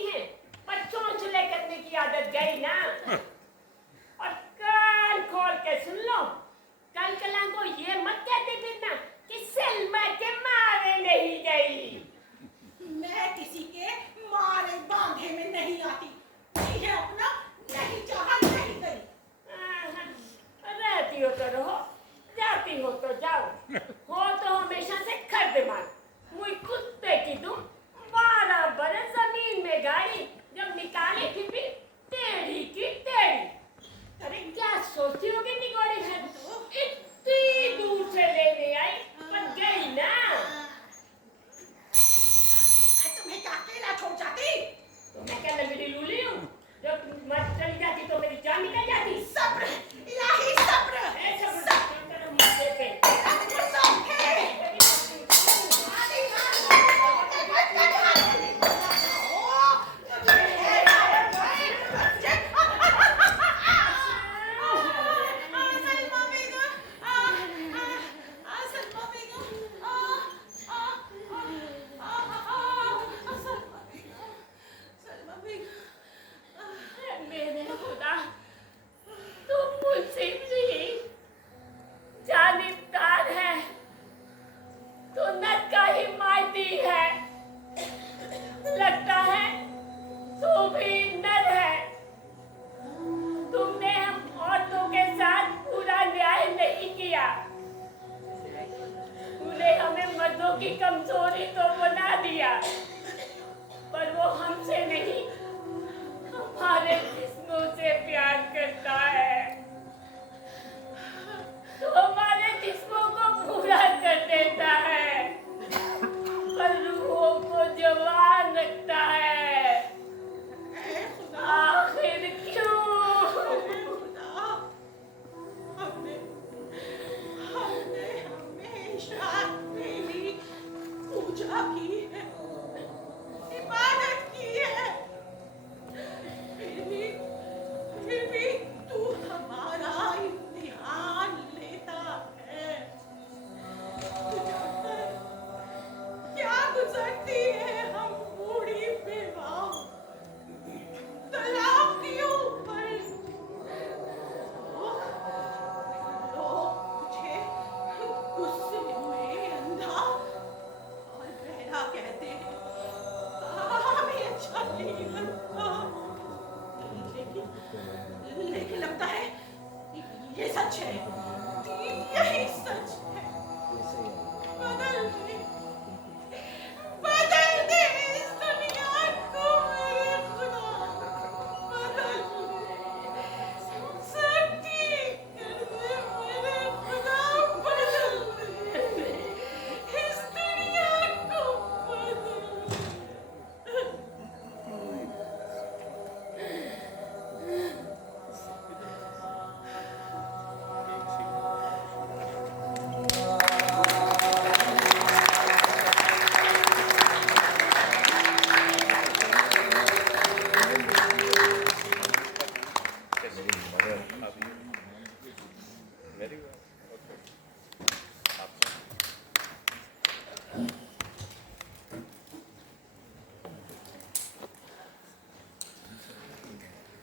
नहीं है, पर चौंचले करने की आदत गई ना। और कान खोल के सुन लो, कल कला को ये मत कहते फिरना कि सलमा के मारे नहीं गई। मैं किसी के मारे बांधे में नहीं आती, नहीं है अपना, नहीं चाहा नहीं गई। रहती हो तो रहो, जाती हो तो जाओ, हो तो हमेशा से खर दिमाग। मुई कुत्ते की तुम 12 बरस जमीन में गाड़ी, जब निकाली थी भी टेढ़ी की टेढ़ी। अरे क्या सोचती होगी निगोड़ी है, इतनी दूर से लेने आई पर गई ना। तुम्हें क्या अकेला छोड़ जाती? तो मैं क्या लंगड़ी लूली हूँ, जब मत चली जाती तो मेरी जान निकल जाती। सब्र, इलाही सब्र। मेरे खुदा, तुम मुझसे भी जानिबदार है, तो नट का ही मायती है। लगता है तू भी नर है। तुमने हम औरतों के साथ पूरा न्याय नहीं किया। तूने हमें मर्दों की कमजोरी तो बना दिया, पर वो हमसे नहीं, हमारे जिस्मों से प्यार करता है। तो हमारे जिस्मों को पूरा कर देता है, पर रूहों को जवान रखता है। आखिर क्यों? हमने हमेशा तेरी पूजा की है, इबादत की है, फिर भी तू हमारा इम्तिहान लेता है। तू जानता है क्या गुजरती है हम बूढ़ी बेवाओं तलाक के ऊपर। लोग मुझे गुस्से में अंधा और बहरा कहते हैं, हमें अच्छा नहीं लगता, लेकिन लगता है ये सच है, यही सच है। बदल दे इस दुनिया को मेरे खुदा, बदल दे, सच्ची कर दे मेरे खुदा, बदल दे इस दुनिया को, बदल दे।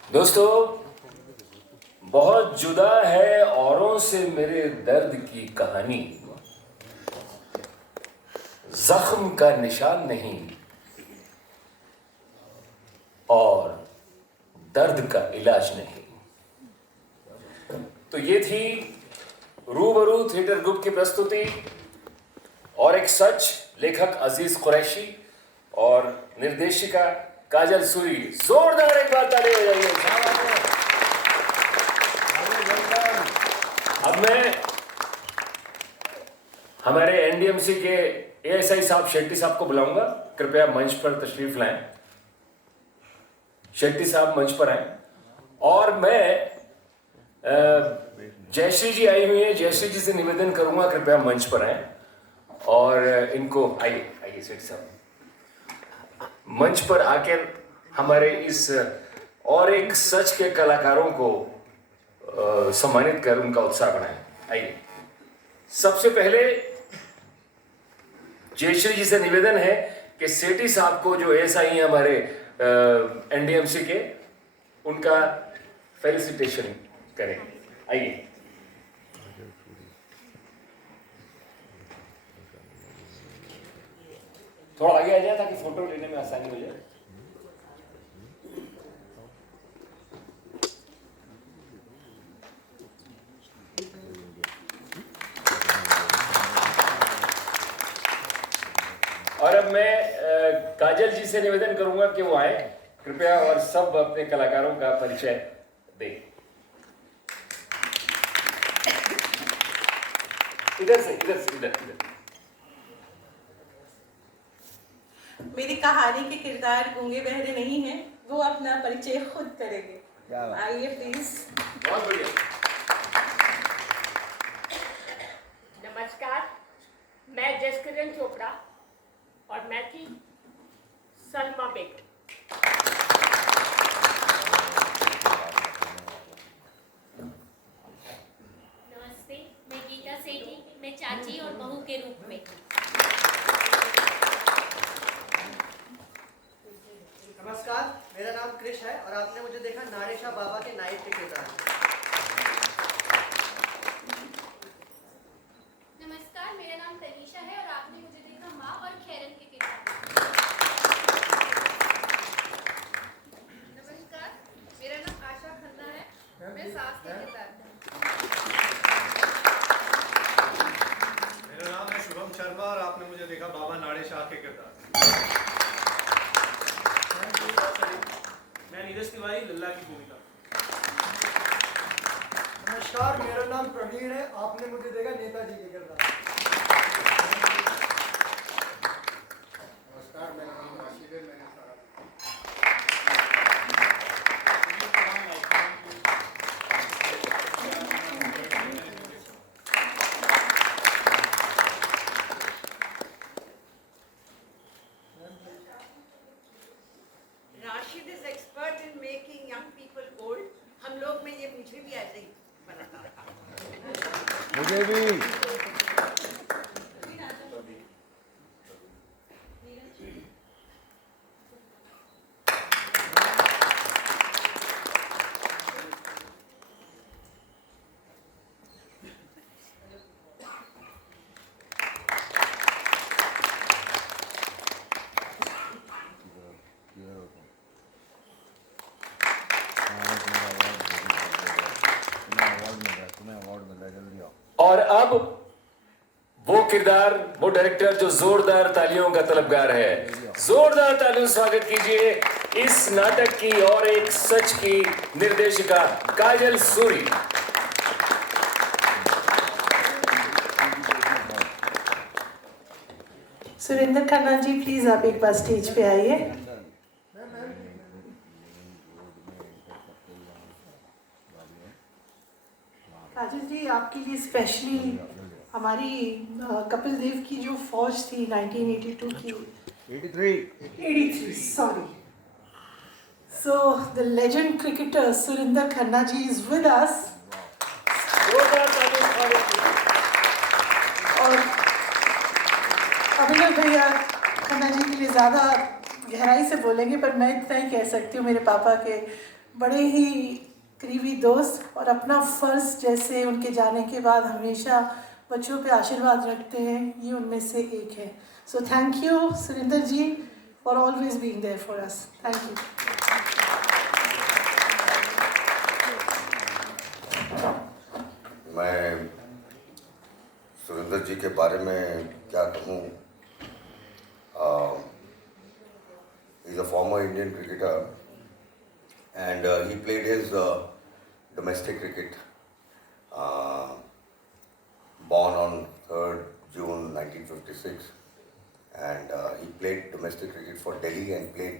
दोस्तों, बहुत जुदा है औरों से मेरे दर्द की कहानी, जख्म का निशान नहीं और दर्द का इलाज नहीं। तो ये थी रूबरू थिएटर ग्रुप की प्रस्तुति और एक सच, लेखक अजीज कुरैशी और निर्देशिका काजल सूरी। जोरदार एक बार ताली हो जाइए। अब मैं हमारे एनडीएमसी के एएसआई साहब शेट्टी साहब को बुलाऊंगा, कृपया मंच पर तशरीफ लाएं। शेट्टी साहब मंच पर आए। और मैं जयश्री जी आई हुई हैं, जयश्री जी से निवेदन करूंगा कृपया मंच पर आए और इनको आइए शेट्टी साहब मंच पर आकर हमारे इस और एक सच के कलाकारों को सम्मानित कर उनका उत्साह बढ़ाएं। आइए। सबसे पहले जयश्री जी से निवेदन है कि सेठी साहब को जो एएसआई हैं हमारे, एनडीएमसी के, उनका फेलिसिटेशन करेंगे। आइए। थोड़ा आगे आ जाए ताकि फोटो लेने में आसानी हो जाए। और अब मैं काजल जी से निवेदन करूंगा कि वो आए कृपया और सब अपने कलाकारों का परिचय दें। इधर से इधर। मेरी कहानी के किरदार गूंगे बहरे नहीं हैं, वो अपना परिचय खुद करेंगे। आइए प्लीज। बहुत बढ़िया। नमस्कार, मैं जसकिरण चोपड़ा और मैं थी सलमा बेगम। नमस्ते, मैं गीता सेठी, मैं चाची और बहू के रूप में। नमस्कार, मेरा नाम कृष है और आपने मुझे देखा नारेशा बाबा के नायक के किरदार में। नमस्कार, मेरा नाम तनीषा है और आपने मुझे देखा माँ और खैरन के किरदार में। नमस्कार, मेरा नाम आशा खन्ना है, मैं सास के किरदार में। मेरा नाम है शुभम शर्मा और आपने मुझे देखा बाबा नाड़े शाह के किरदार। मैं नीरज तिवारी लल्ला की भूमिका। नमस्कार, मेरा नाम प्रवीण है, आपने मुझे देखा नेताजी के किरदार। नमस्कार, मेरा नाम राशिद है, मैंने सारा Rashid is expert in making young people old. हम लोग में ये मुझे भी ऐसे ही बनाता था। मुझे भी। और अब वो किरदार, वो डायरेक्टर जो जोरदार तालियों का तलबगार है, जोरदार तालियों से स्वागत कीजिए इस नाटक की और एक सच की निर्देशिका काजल सूरी। सुरेंद्र खन्ना जी, प्लीज आप एक बार स्टेज पे आइए। काजल जी, आपके लिए स्पेशली हमारी कपिल देव की जो फौज थी 1982 की 83 sorry, so the legend cricketer Surinder Khanna ji is with us जोरदार तालियों से स्वागत कीजिए। और अभिनव भैया खन्ना जी के लिए ज़्यादा गहराई से बोलेंगे, पर मैं इतना ही कह सकती हूँ, मेरे पापा के बड़े ही करीबी दोस्त और अपना फ़र्ज़ जैसे उनके जाने के बाद हमेशा बच्चों पे आशीर्वाद रखते हैं, ये उनमें से एक है। So thank you Surinder ji for always being there for us. Thank you. मैं सुरेंद्र जी के बारे में क्या कहूँ। He is a former Indian cricketer and he played his domestic cricket. Born on 3rd June 1956 and he played domestic cricket for Delhi and played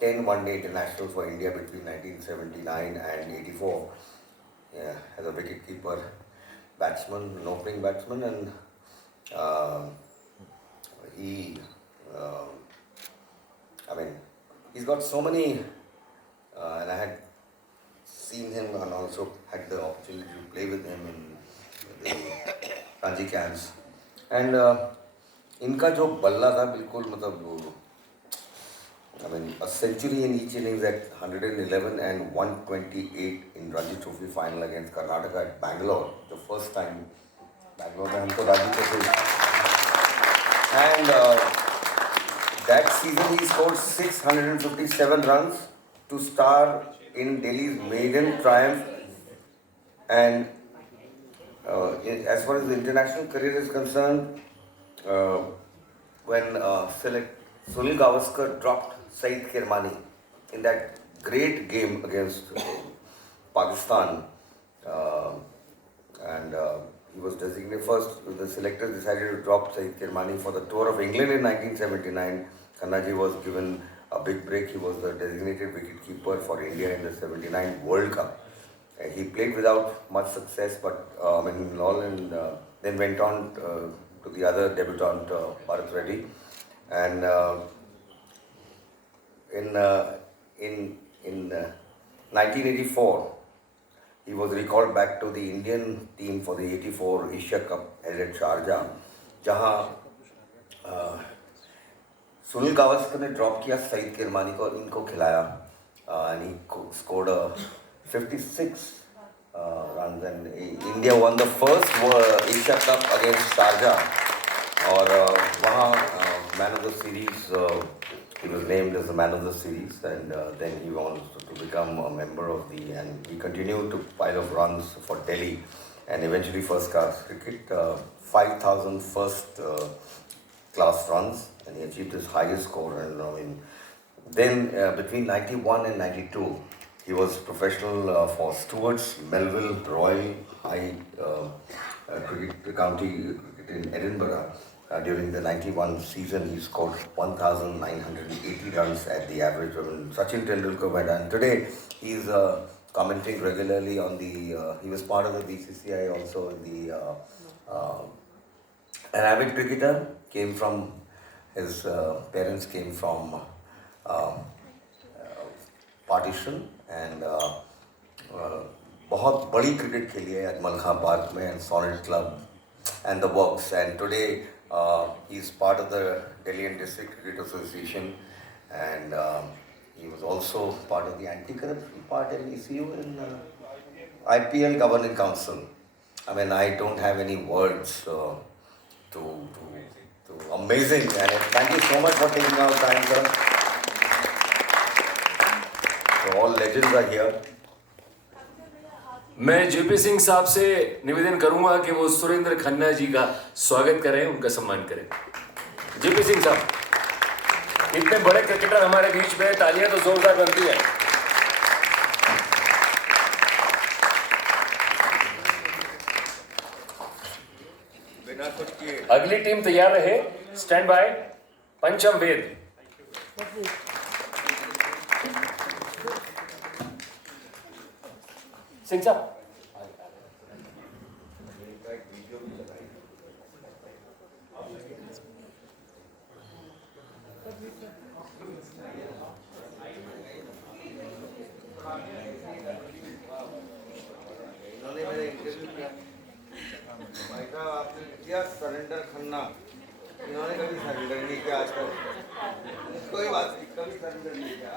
10 one-day internationals for India between 1979 and 84 as a wicket-keeper batsman, an opening batsman, and he's got so many, and I had seen him and also had the opportunity to play with him in the Ranji camps. And इनका जो बल्ला था बिल्कुल मतलब I mean, a century in each innings at 111 and 128 in Ranji Trophy final against Karnataka at Bangalore. The first time Bangalore में हमको Ranji Trophy. And that season he scored 657 runs to star in Delhi's maiden triumph. And as far as the international career is concerned, when Sunil Gavaskar dropped Saeed Kirmani in that great game against Pakistan, and he was designated first. The selectors decided to drop Saeed Kirmani for the tour of England in 1979. Khannaji was given a big break. He was the designated wicketkeeper for India in the 79 World Cup. He played without much success, but then went on to the other debutant, Bharat Reddy. And in 1984, he was recalled back to the Indian team for the 84 Asia Cup held at Sharjah, जहाँ सुनील गावस्कर ने drop किया सईद किरमानी को, इनको खिलाया, and he scored 56 runs, and India won the first Asia Cup against Sharjah. और वहाँ man of the series, he was named as the man of the series, and then he wants to become a member of and he continued to pile of runs for Delhi, and eventually first class cricket, 5,000 first class runs, and he achieved his highest score. And then between 91 and 92, he was professional for Stewards, Melville, Royal, High cricket, county cricket in Edinburgh. During the 91 season, he scored 1,980 runs at the average. Sachin Tendulkar went, and today he's commenting regularly on the. He was part of the BCCI also. An avid cricketer, came from his parents came from partition, and बहुत बड़ी cricket खेली है at Malkha Park में and Sonnet Club and the works. And today he is part of the Delhi and District Cricket Association, and he was also part of the anti-corruption part in ECU and IPL Governing Council. I mean, I don't have any words to amazing, and thank you so much for taking our time, sir. So all legends are here. मैं JP Singh साहब से निवेदन करूंगा कि वो सुरेंद्र खन्ना जी का स्वागत करें, उनका सम्मान करें। जेपी सिंह साहब, इतने बड़े क्रिकेटर हमारे बीच में, तालियां तो जोरदार बनती हैं। अगली टीम तैयार रहे, स्टैंड बाय, पंचम वेद। सिंह साहब, इन्होंने मेरे इंटरव्यू किया, भाई साहब आपने किया सरेंडर खन्ना, इन्होंने कभी सरेंडर नहीं किया आज तक। कोई बात नहीं, कभी सरेंडर नहीं किया।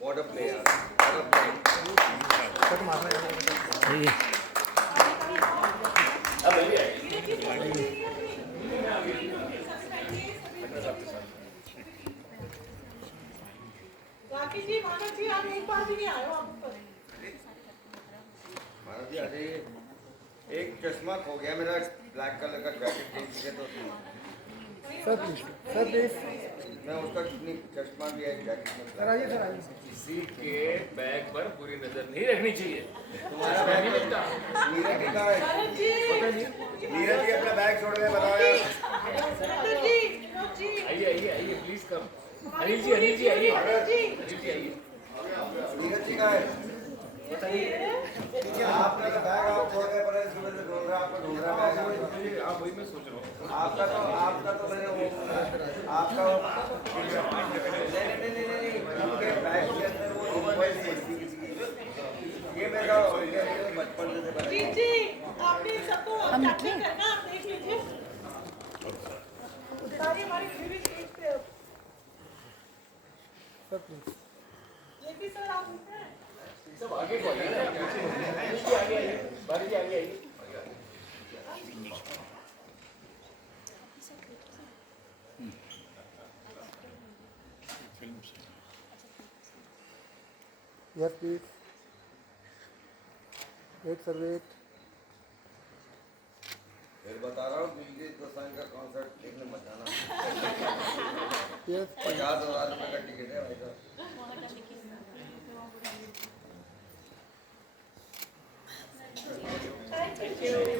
What a player! What a player! Rakesh ji, मानव जी, आप एक बार भी नहीं आए हो आप पर। मानव जी, अरे एक चश्मा खो गया मेरा, ब्लैक कलर का जैकेट देख के तो सर प्लीज मैं उसका चश्मा भी है जैकेट में। सर आइए किसी के बैग पर पूरी नजर नहीं रखनी चाहिए। तुम्हारा बैग नहीं लगता। नीरज जी कहाँ है? नीरज जी अपना बैग छोड़ गए, बताओ यार। आइए आइए आइए, प्लीज कम। अनिल जी आइए। अनिल जी आइए। नीरज जी कहाँ है? आपका तो बैग आप छोड़ गए, पर सुबह से ढूंढ रहा, आपका ढूंढ रहा बैग। आप वही मैं सोच रहा हूँ। आपका तो मैंने वो आपका नहीं उनके बैग के अंदर वो ये मेरा बचपन से हम निकले करना, आप देख लीजिए सारी हमारी क्रीवी स्टेज पे अब। सर प्लीज जेपी सर आप निकले हैं? सब आगे को आइए ना, नीचे आगे आइए, बाहर आगे आइए। Yes, please. Wait, sir, wait. फिर बता रहा हूँ दिल्ली दोसांझ का कॉन्सर्ट देखने मत जाना। Yes, 50,000 रुपये का टिकट है भाई साहब। Thank you.